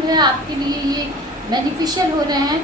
Useful है आपके लिए, ये बेनिफिशियल हो रहे हैं।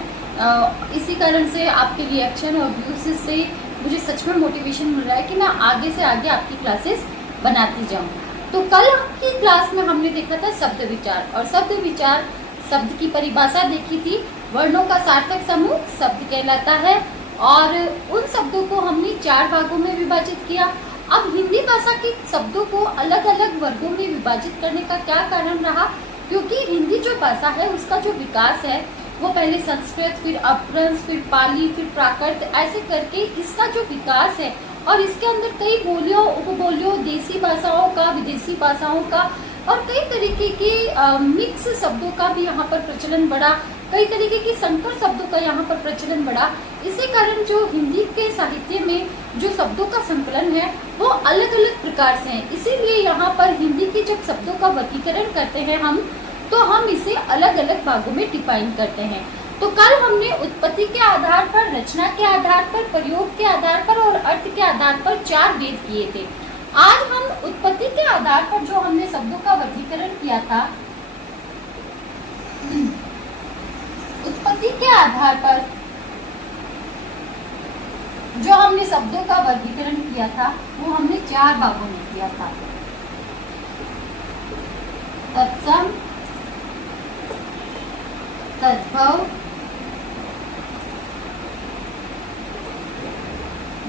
इसी कारण से आपके रिएक्शन और व्यूज से मुझे सच में मोटिवेशन मिल रहा है कि मैं आगे से आगे आपकी क्लासेस बनाती जाऊँ। तो कल की क्लास में हमने देखा था शब्द विचार, और शब्द विचार शब्द की परिभाषा देखी थी। वर्णों का सार्थक समूह शब्द कहलाता है, और उन शब्दों को हमने 4 भागों में विभाजित किया। अब हिंदी भाषा के शब्दों को अलग अलग वर्गों में विभाजित करने का क्या कारण रहा? क्योंकि हिंदी जो भाषा है उसका जो विकास है वो पहले संस्कृत, फिर अपभ्रंश, फिर पाली, फिर प्राकृत, ऐसे करके इसका जो विकास है, और इसके अंदर कई बोलियों, उपबोलियों, देसी भाषाओं का, विदेशी भाषाओं का और कई तरीके के मिक्स शब्दों का भी यहाँ पर प्रचलन बढ़ा, कई तरीके के संकर शब्दों का यहाँ पर प्रचलन बढ़ा। इसी कारण जो हिंदी के साहित्य में जो शब्दों का संकलन है वो अलग अलग प्रकार से है। इसीलिए यहाँ पर हिंदी के जब शब्दों का वर्गीकरण करते हैं हम, तो हम इसे अलग अलग भागों में डिफाइन करते हैं। तो कल हमने उत्पत्ति के आधार पर, रचना के आधार पर, प्रयोग के आधार पर और अर्थ के आधार पर 4 भेद किए थे। आज हम उत्पत्ति के आधार पर जो हमने शब्दों का वर्गीकरण किया था, उत्पत्ति के आधार पर जो हमने शब्दों का वर्गीकरण किया था वो हमने 4 भागों में किया था। तत्सम, तद्भव,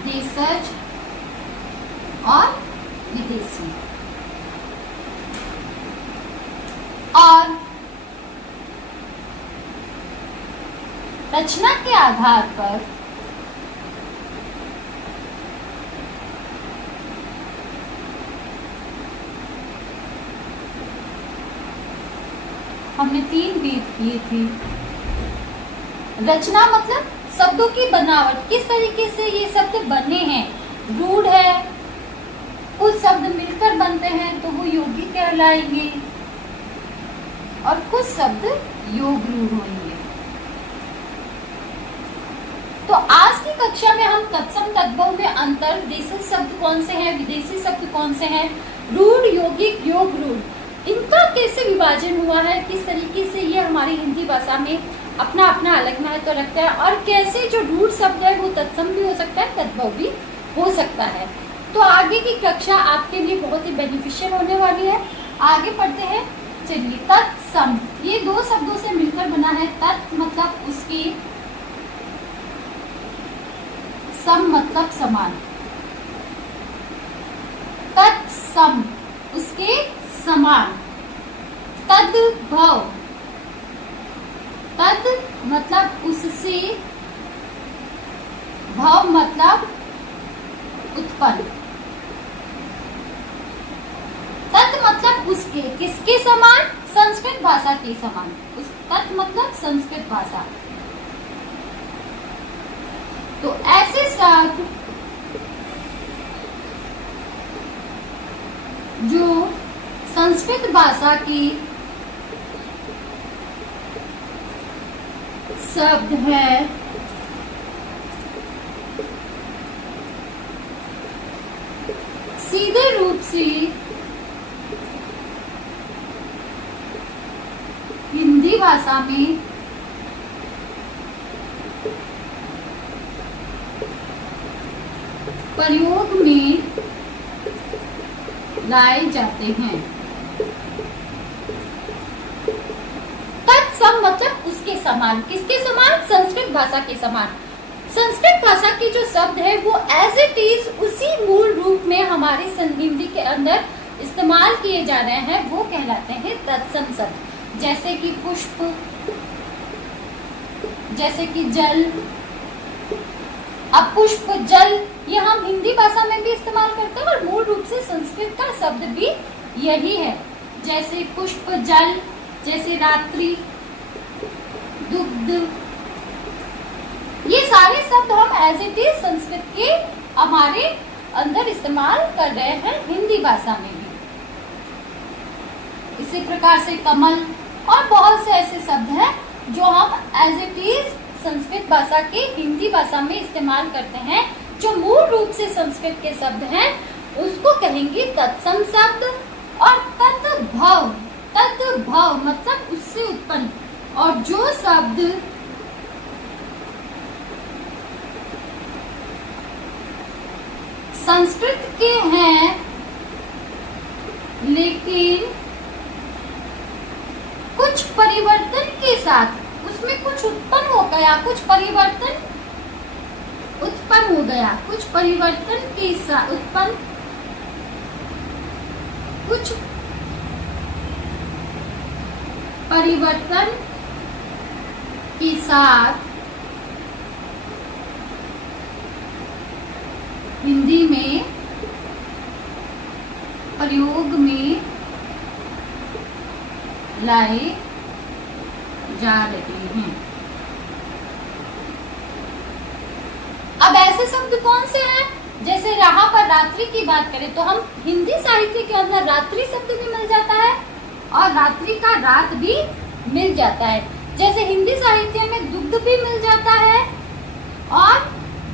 देशज और विदेशी। और रचना के आधार पर हमने 3 भेद किए थे। रचना मतलब शब्दों की बनावट, किस तरीके से ये शब्द बने हैं। रूढ़ है, कुछ शब्द मिलकर बनते हैं तो वो यौगिक कहलाएंगे, और कुछ शब्द योग रूढ़ होंगे। तो आज की कक्षा में हम तत्सम, तद्भव में अंतर, देशी शब्द कौन से हैं, विदेशी शब्द कौन से हैं, रूढ़, यौगिक, योग रूढ़, इनका कैसे विभाजन हुआ है, किस तरीके से ये हमारी हिंदी भाषा में अपना अपना अलग महत्व रखता है, और कैसे जो रूढ़ शब्द है वो तत्सम भी हो सकता है, तद्भव भी हो सकता है। तो आगे की कक्षा आपके लिए बहुत ही बेनिफिशियल होने वाली है। आगे पढ़ते हैं। चलिए, तत्सम, ये 2 शब्दों से मिलकर बना है। तत् मतलब उसकी, सम मतलब समान। तत्सम उसके समान। तद्भव, तद मतलब उससे, भव मतलब उत्पन्न। तत् मतलब उसके, किसके समान? संस्कृत भाषा के समान। उस तत् मतलब संस्कृत भाषा। तो ऐसे शब्द जो संस्कृत भाषा की शब्द है, सीधे रूप से हिंदी भाषा में प्रयोग में लाए जाते हैं। तत्सम मतलब उसके समान, किसके समान? संस्कृत भाषा के समान। संस्कृत भाषा के जो शब्द है वो एज इट इज उसी मूल रूप में हमारे हिंदी के अंदर इस्तेमाल किए जा रहे हैं, वो कहलाते हैं तत्सम शब्द। जैसे कि पुष्प, जैसे कि जल। अब पुष्प, जल ये हम हिंदी भाषा में भी इस्तेमाल करते हैं और मूल रूप से संस्कृत का शब्द भी यही है। जैसे पुष्प, जल, जैसे रात्रि, दुग्ध, ये सारे शब्द हम एज इट इज संस्कृत के हमारे अंदर इस्तेमाल कर रहे हैं हिंदी भाषा में भी। इसी प्रकार से कमल और बहुत से ऐसे शब्द हैं जो हम एज इट इज संस्कृत भाषा के हिंदी भाषा में इस्तेमाल करते हैं। जो मूल रूप से संस्कृत के शब्द हैं उसको कहेंगे तत्सम शब्द। और तद्भव, तद्भव मतलब उससे उत्पन्न, और जो शब्द संस्कृत के हैं लेकिन कुछ परिवर्तन के साथ उसमें कुछ उत्पन्न हो गया, कुछ परिवर्तन उत्पन्न हो गया, कुछ परिवर्तन के साथ उत्पन्न, कुछ परिवर्तन के साथ हिंदी में प्रयोग में लाए जा रहे हैं। अब ऐसे शब्द कौन से हैं? जैसे रहा पर रात्रि की बात करें तो हम हिंदी साहित्य के अंदर रात्रि शब्द भी मिल जाता है और रात्रि का रात भी मिल जाता है। जैसे हिंदी साहित्य में दुग्ध भी मिल जाता है और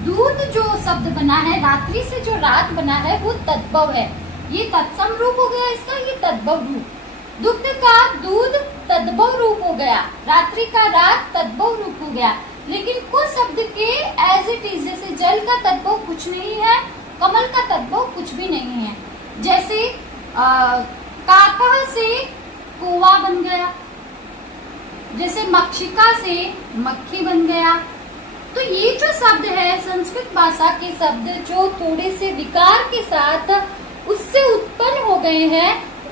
दूध जो शब्द बना है, रात्रि से जो रात बना है वो तद्भव है। ये तत्सम रूप हो गया इसका, ये तद्भव रूप। दुग्ध का दूध तद्भव रूप हो गया, रात्रि का रात तद्भव रूप हो गया। लेकिन कुछ शब्द के एज इट इज, जैसे जल का तद्भव कुछ नहीं है, कमल का तद्भव कुछ भी नहीं है। जैसे काका से कोवा बन गया, जैसे मक्षिका से मक्खी बन गया। तो ये जो शब्द है संस्कृत भाषा के शब्द जो थोड़े से विकार के साथ उससे उत्पन्न हो गए हैं,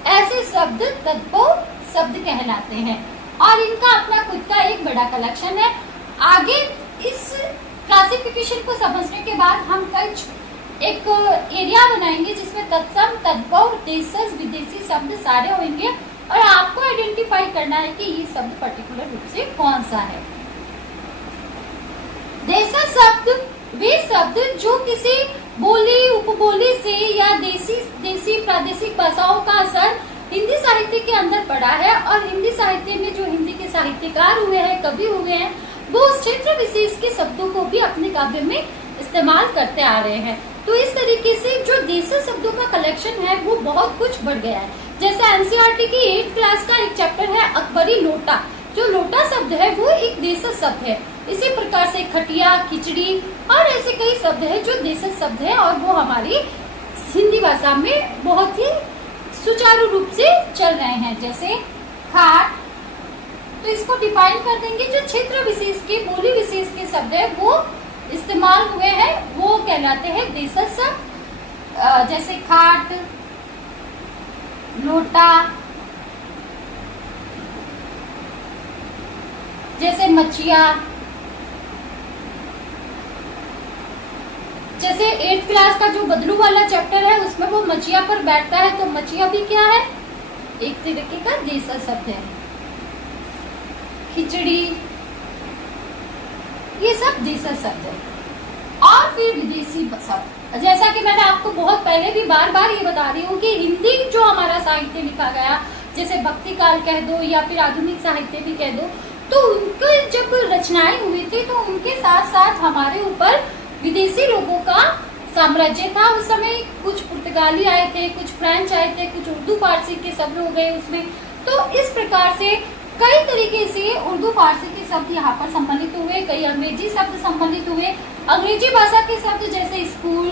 ऐसे शब्द तद्भव शब्द कहलाते हैं और इनका अपना खुद का एक बड़ा कलेक्शन है। आगे इस क्लासिफिकेशन को समझने के बाद हम कुछ एक एरिया बनाएंगे जिसमें तत्सम, तद्भव, देशज, विदेशी शब्द सारे होंगे और आपको आइडेंटिफाई करना है कि ये शब्द पर्टिकुलर रूप से कौन सा है। देशज शब्द वे शब्द जो किसी बोली, उपबोली से या देसी प्रादेशिक भाषाओं का असर हिंदी साहित्य के अंदर पड़ा है और हिंदी साहित्य में जो हिंदी के साहित्यकार हुए हैं, कवि हुए हैं, वो उस क्षेत्र विशेष के शब्दों को भी अपने काव्य में इस्तेमाल करते आ रहे हैं। तो इस तरीके से जो देशज शब्दों का कलेक्शन है वो बहुत कुछ बढ़ गया है। जैसे एनसीईआरटी की 8th क्लास का एक चैप्टर है अकबरी लोटा, जो लोटा शब्द है वो एक देशज शब्द है। इसी प्रकार से खटिया, खिचड़ी और ऐसे कई शब्द है जो देशज शब्द है और वो हमारी हिंदी भाषा में बहुत ही सुचारू रूप से चल रहे हैं। जैसे खाट, तो इसको डिफाइन कर देंगे, जो क्षेत्र विशेष के, बोली विशेष के शब्द है वो इस्तेमाल हुए हैं वो कहलाते हैं देशज शब्द। जैसे खाट, लोटा, जैसे मचिया। जैसे 8th क्लास का जो बदलू वाला चैप्टर है उसमें वो मचिया पर बैठता है, तो मचिया भी क्या है? एक तरीके का देशज शब्द है। खिचड़ी, ये सब देशज शब्द है। और फिर विदेशी शब्द, जैसा कि मैंने आपको बहुत पहले भी बार बार ये बता रही हूँ कि हिंदी जो हमारा साहित्य लिखा गया, जैसे भक्ति काल कह दो या फिर आधुनिक साहित्य भी कह दो, तो उनके जब रचनाएं हुई थी तो उनके साथ साथ हमारे ऊपर विदेशी लोगों का साम्राज्य था। उस समय कुछ पुर्तगाली आए थे, कुछ फ्रेंच आए थे, कुछ उर्दू फारसी के शब्द हो गए उसमें। तो इस प्रकार से कई तरीके से उर्दू फारसी के शब्द यहाँ पर सम्मिलित हुए, कई अंग्रेजी शब्द सम्मिलित हुए। अंग्रेजी भाषा के शब्द जैसे स्कूल,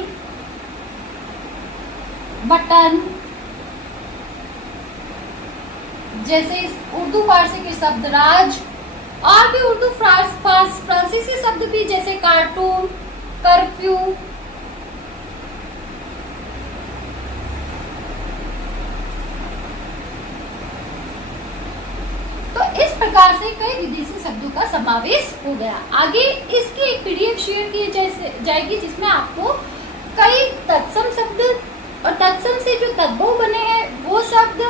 बटन, जैसे उर्दू फारसी के शब्द राज, और भी उर्दू फ्रांसीसी शब्द भी जैसे कार्टून, कर्फ्यू। तो इस प्रकार से कई विदेशी शब्दों का समावेश हो गया। आगे इसकी एक पीडीएफ शेयर की जाएगी जिसमें आपको कई तत्सम शब्द और तत्सम से जो तद्भव बने हैं वो शब्द,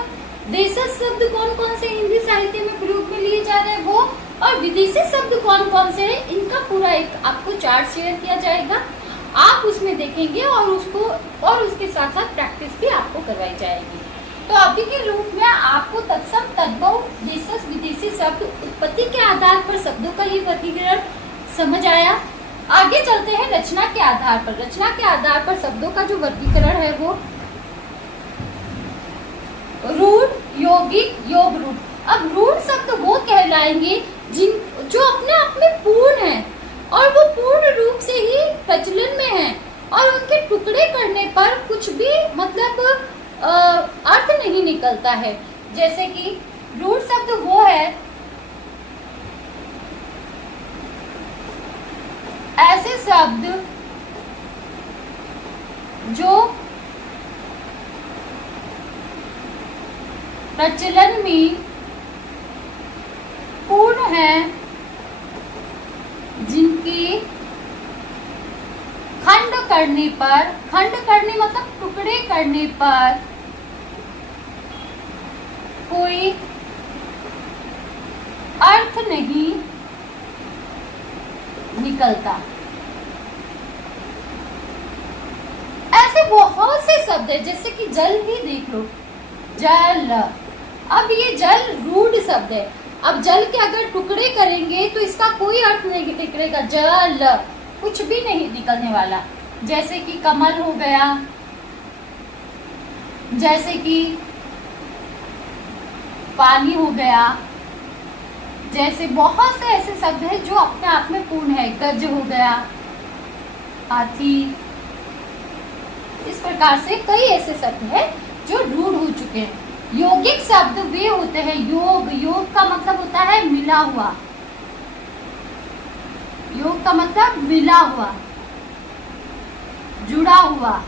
देशज शब्द कौन कौन से हिंदी साहित्य में प्रयोग में लिए जा रहे हैं वो, और विदेशी शब्द कौन कौन से हैं, इनका पूरा एक आपको चार्ट शेयर किया जाएगा। आप उसमें देखेंगे और उसको और उसके साथ साथ प्रैक्टिस भी आपको करवाई जाएगी। तो अभी के रूप में आपको तत्सम, तद्भव, देशज, विदेशी शब्द, उत्पत्ति के आधार पर शब्दों का ये वर्गीकरण समझ आया। आगे चलते हैं रचना के आधार पर। रचना के आधार पर शब्दों का जो वर्गीकरण है वो रूढ़, यौगिक, योग रूढ़। अब रूढ़ शब्द वो कहलाएंगे होता है। जैसे कि रूढ़ शब्द वो है, ऐसे शब्द जो प्रचलन में पूर्ण है, जिनके खंड करने मतलब टुकड़े करने पर कोई अर्थ नहीं निकलता। ऐसे बहुत से शब्द है, जैसे कि जल ही देख लो, जल। अब ये जल रूढ़ शब्द है। अब जल के अगर टुकड़े करेंगे तो इसका कोई अर्थ नहीं निकलेगा, जल कुछ भी नहीं निकलने वाला। जैसे कि कमल हो गया, जैसे कि पानी हो गया, जैसे बहुत से ऐसे शब्द हैं जो अपने आप में पूर्ण है। गज हो गया, हाथी, इस प्रकार से कई ऐसे शब्द हैं जो रूढ़ हो चुके हैं। यौगिक शब्द वे होते हैं, योग का मतलब होता है मिला हुआ, योग का मतलब मिला हुआ, जुड़ा हुआ।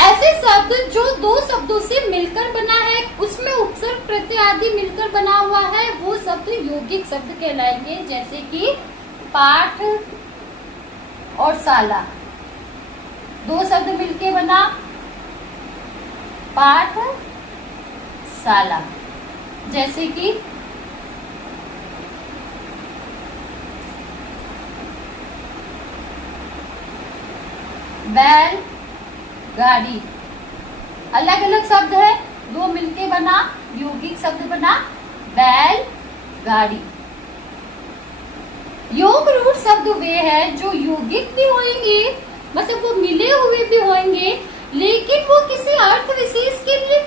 ऐसे शब्द जो दो शब्दों से मिलकर बना है, उसमें उपसर्ग प्रत्यय आदि मिलकर बना हुआ है, वो शब्द यौगिक शब्द कहलाएंगे। जैसे कि पाठ और शाला, दो शब्द मिलके बना पाठ शाला। जैसे कि बैल गाड़ी, अलग अलग शब्द है, दो मिलके बना यौगिक शब्द बना बैल गाड़ी। योग रूढ़ शब्द वे हैं जो यौगिक भी होंगे, मतलब वो मिले हुए भी होंगे, लेकिन वो किसी अर्थ विशेष के लिए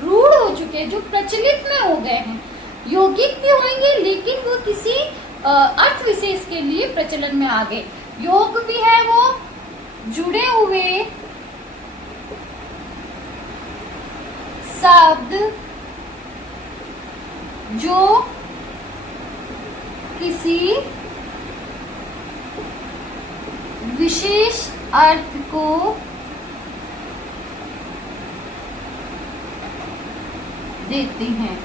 रूढ़ हो चुके हैं, जो प्रचलित में हो गए हैं। यौगिक भी होंगे लेकिन वो किसी अर्थ विशेष के लिए प्रचलन में आ गए। योग भी है वो जुड़े हुए शब्द जो किसी विशेष अर्थ को देते हैं।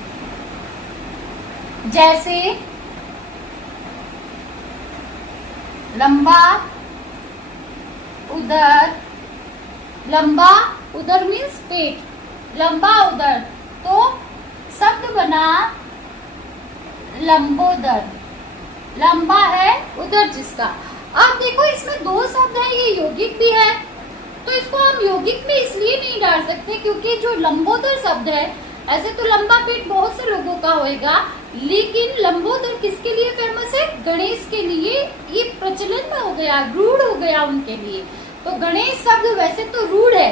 जैसे लंबा उदर, लंबा उदर मीन्स पेट, लंबा उदर, तो शब्द बना लंबोदर, लंबा है उदर जिसका। आप देखो इसमें दो शब्द है, ये यौगिक भी है, तो इसको हम यौगिक में इसलिए नहीं डाल सकते क्योंकि जो लंबोदर शब्द है, ऐसे तो लंबा पेट बहुत से लोगों का होएगा, लेकिन लंबोदर किसके लिए फेमस है? गणेश के लिए। ये प्रचलन में हो गया, रूढ़ हो गया उनके लिए। तो गणेश शब्द वैसे तो रूढ़ है,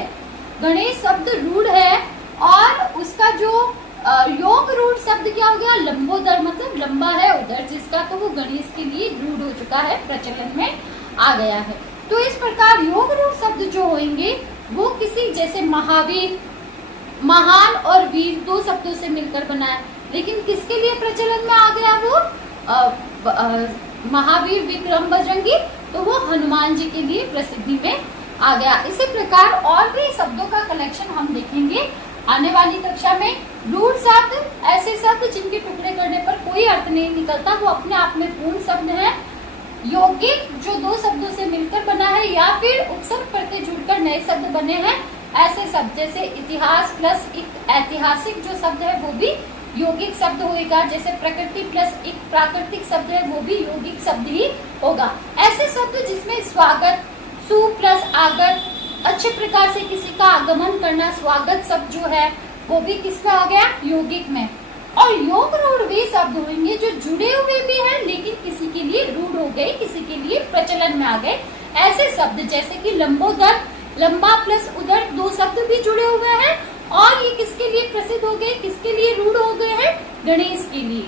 गणेश शब्द रूढ़ है, और उसका जो योग रूढ़ शब्द क्या हो गया? लंबोदर, मतलब लंबा है उदर जिसका, तो वो गणेश के लिए रूढ़ हो चुका है, प्रचलन में आ गया है। तो इस प्रकार योग रूढ़ शब्द जो होंगे वो किसी, जैसे महावीर, महान और वीर दो शब्दों से मिलकर बना है, लेकिन किसके लिए प्रचलन में आ गया वो? महावीर विक्रम बजरंगी, तो वो हनुमान जी के लिए प्रसिद्धि में आ गया। इसी प्रकार और भी शब्दों का कलेक्शन हम देखेंगे आने वाली कक्षा में। रूढ़ शब्द ऐसे शब्द जिनके टुकड़े करने पर कोई अर्थ नहीं निकलता, वो अपने आप में पूर्ण शब्द है। यौगिक जो दो शब्दों से मिलकर बना है या फिर उपसर्ग प्रत्यय जुड़कर नए शब्द बने हैं, ऐसे शब्द जैसे इतिहास प्लस एक ऐतिहासिक जो शब्द है वो भी यौगिक शब्द होगा। जैसे प्रकृति प्लस एक प्राकृतिक शब्द है वो भी यौगिक शब्द ही होगा। ऐसे शब्द जिसमें स्वागत, सु प्लस आगत, अच्छे प्रकार से किसी का आगमन करना, स्वागत शब्द जो है वो भी किसमें आ गया? यौगिक में। और योग रूढ़ वे शब्द होंगे जो जुड़े हुए भी हैं लेकिन किसी के लिए रूढ़ हो गए, किसी के लिए प्रचलन में आ गए। ऐसे शब्द जैसे कि लंबोदर, लंबा प्लस उदर दो शब्द भी जुड़े हुए हैं, और ये किसके लिए प्रसिद्ध हो गए, किसके लिए रूढ़ हो गए हैं? गणेश के लिए।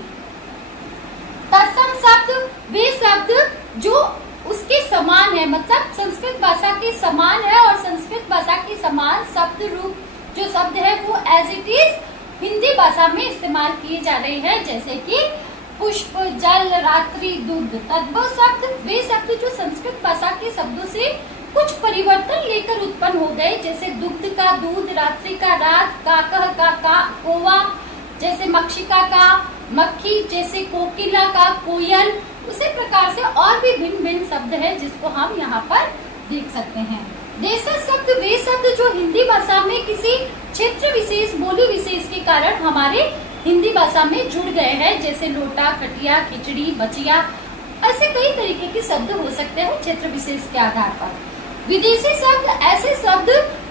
तत्सम शब्द वे शब्द जो उसके समान है, मतलब संस्कृत भाषा के समान है और संस्कृत भाषा के समान शब्द रूप जो शब्द है वो एज इट इज हिंदी भाषा में इस्तेमाल किए जा रहे हैं, जैसे कि पुष्प, जल, रात्रि, दूध। तद्भव शब्द वे शब्द जो संस्कृत भाषा के शब्दों से कुछ परिवर्तन लेकर उत्पन्न हो गए, जैसे दुग्ध का दूध, रात्रि का रात, काकह का कोवा, जैसे मक्षिका का मक्खी, जैसे कोकिला का कोयल। उसी प्रकार से और भी भिन्न भिन्न शब्द है जिसको हम यहाँ पर देख सकते हैं। देशज शब्द वे शब्द जो हिंदी भाषा में किसी क्षेत्र विशेष, बोली विशेष के कारण हमारे हिंदी भाषा में जुड़ गए हैं, जैसे लोटा, खटिया, खिचड़ी, बचिया। ऐसे कई तरीके के शब्द हो सकते हैं क्षेत्र विशेष के आधार पर। विदेशी शब्द ऐसे शब्द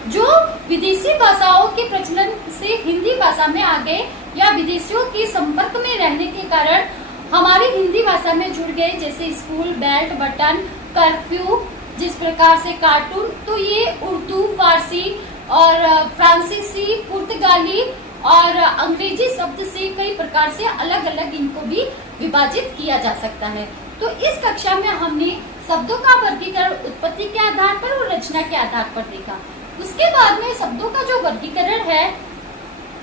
जो विदेशी भाषाओं के प्रचलन से हिंदी भाषा में आ गए या विदेशियों के संपर्क में रहने के कारण हमारी हिंदी भाषा में जुड़ गए, जैसे स्कूल, बेल्ट, बटन, कर्फ्यू, जिस प्रकार से कार्टून। तो ये उर्दू, फारसी और फ्रांसीसी, पुर्तगाली और अंग्रेजी शब्द से कई प्रकार से अलग अलग इनको भी विभाजित किया जा सकता है। तो इस कक्षा में हमने शब्दों का वर्गीकरण उत्पत्ति के आधार पर और रचना के आधार पर देखा। उसके बाद में शब्दों का जो वर्गीकरण है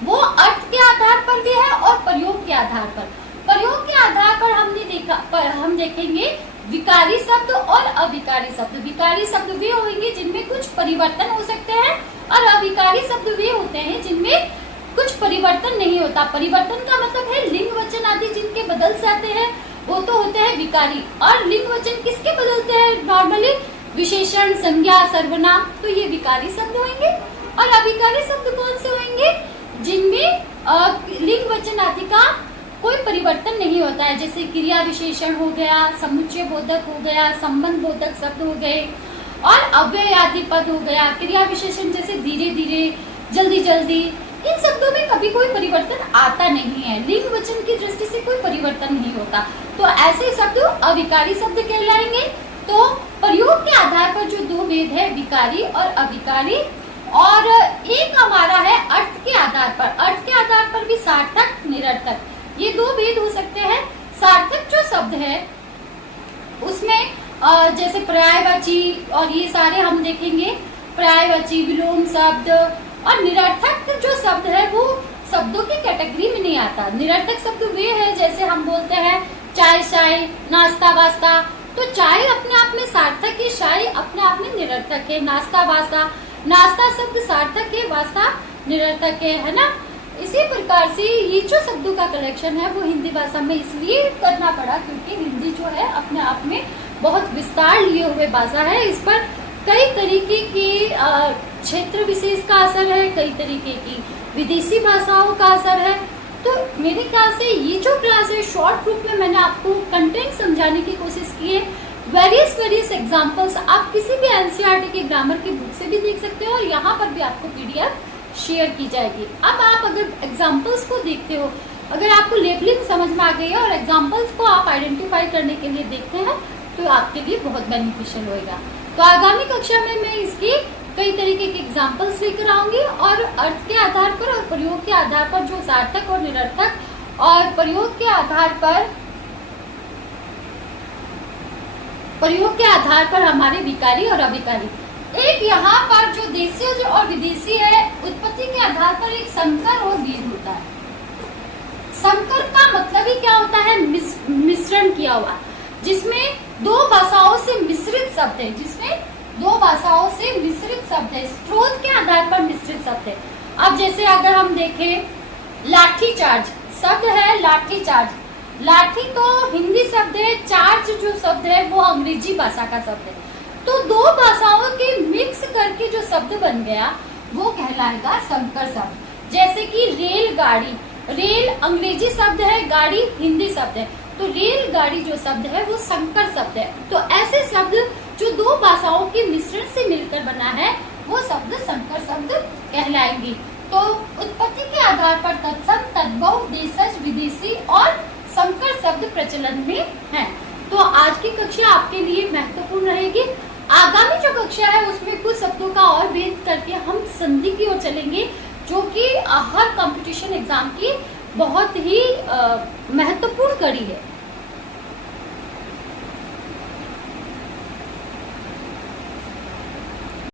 वो अर्थ के आधार पर भी है और प्रयोग के आधार पर। प्रयोग के आधार पर हमने देखा, पर हम देखेंगे विकारी शब्द और अविकारी शब्द। विकारी शब्द वे होंगे जिनमें कुछ परिवर्तन हो सकते हैं और अविकारी शब्द वे होते हैं जिनमें कुछ परिवर्तन नहीं होता। परिवर्तन का मतलब है लिंग वचन आदि जिनके बदल जाते हैं वो तो होते हैं विकारी। और लिंग वचन किसके बदलते हैं नॉर्मली? विशेषण, संज्ञा, सर्वनाम। तो ये विकारी शब्द होंगे। और अविकारी शब्द कौन से होंगे? जिनमें लिंग वचन आदि का कोई परिवर्तन नहीं होता है, जैसे क्रिया विशेषण हो गया, समुच्चय बोधक हो गया, संबंध बोधक शब्द हो गए और अव्यय आदि पद हो गया। क्रिया विशेषण जैसे धीरे धीरे, जल्दी जल्दी, इन शब्दों में कभी कोई परिवर्तन आता नहीं है। लिंग वचन की दृष्टि से कोई परिवर्तन नहीं होता, तो ऐसे शब्द अविकारी शब्द कहलाएंगे। तो प्रयोग के आधार पर जो दो भेद है, विकारी और अविकारी, और एक हमारा है अर्थ के आधार पर। अर्थ के आधार पर भी सार्थक, निरर्थक, ये दो भेद हो सकते हैं। सार्थक जो शब्द है उसमें जैसे पर्यायवाची और ये सारे हम देखेंगे, पर्यायवाची, विलोम शब्द। और निरर्थक जो शब्द है वो शब्दों की कैटेगरी में नहीं आता। निरर्थक शब्द वे है जैसे हम बोलते हैं चाय शाय, नाश्ता वास्ता। तो चाय अपने आप में सार्थक है, शाय अपने आप में निरर्थक है। नाश्ता वास्ता, नाश्ता शब्द सार्थक है, वास्ता निरर्थक है ना। इसी प्रकार से ये जो शब्दों का कलेक्शन है वो हिंदी भाषा में इसलिए करना पड़ा क्योंकि हिंदी जो है अपने आप में बहुत विस्तार लिए हुए भाषा है। इस पर कई तरीके की क्षेत्र विशेष का असर है, कई तरीके की विदेशी भाषाओं का असर है। तो मेरे ख्याल से ये जो क्लास है शॉर्ट रूप में मैंने आपको कंटेंट समझाने की कोशिश की है। वेरियस एग्जाम्पल्स आप किसी भी एनसीईआरटी के ग्रामर की बुक से भी देख सकते हो और यहाँ पर भी आपको पीडीएफ शेयर की जाएगी। अब आप अगर एग्जाम्पल्स को देखते हो, अगर आपको लेबलिंग समझ में आ गई है और एग्जाम्पल्स को आप आइडेंटिफाई करने के लिए देखते हैं तो आपके लिए बहुत बेनिफिशियल होएगा। तो आगामी कक्षा में मैं इसकी कई तरीके के एग्जाम्पल्स लेकर आऊंगी और अर्थ के आधार पर और प्रयोग के आधार पर जो सार्थक और निरर्थक और प्रयोग के आधार पर हमारे विकारी और अविकारी। एक यहाँ पर जो देशी और विदेशी है, उत्पत्ति के आधार पर एक संकर और भेद होता है। संकर का मतलब ही क्या होता है? मिश्रण किया हुआ, जिसमें दो भाषाओं से मिश्रित शब्द है, स्रोत के आधार पर मिश्रित शब्द है। अब जैसे अगर हम देखें लाठी चार्ज शब्द है, लाठी चार्ज, लाठी तो हिंदी शब्द है, चार्ज जो शब्द है वो अंग्रेजी भाषा का शब्द है। तो दो भाषाओं के मिक्स करके जो शब्द बन गया वो कहलाएगा संकर शब्द। जैसे कि रेलगाड़ी, रेल अंग्रेजी शब्द है, गाड़ी हिंदी शब्द है, तो रेलगाड़ी जो शब्द है वो संकर शब्द है। तो ऐसे शब्द जो दो भाषाओं के मिश्रण से मिलकर बना है वो शब्द संकर शब्द कहलाएंगे। तो उत्पत्ति के आधार पर तत्सम, तद्भव, देशज, विदेशी और संकर शब्द प्रचलन में हैं। तो आज की कक्षा आपके लिए महत्वपूर्ण रहेगी। आगामी जो कक्षा है उसमें कुछ शब्दों का और भेद करके हम संधि की ओर चलेंगे, जो कि हर कंपटीशन एग्जाम की बहुत ही महत्वपूर्ण कड़ी है।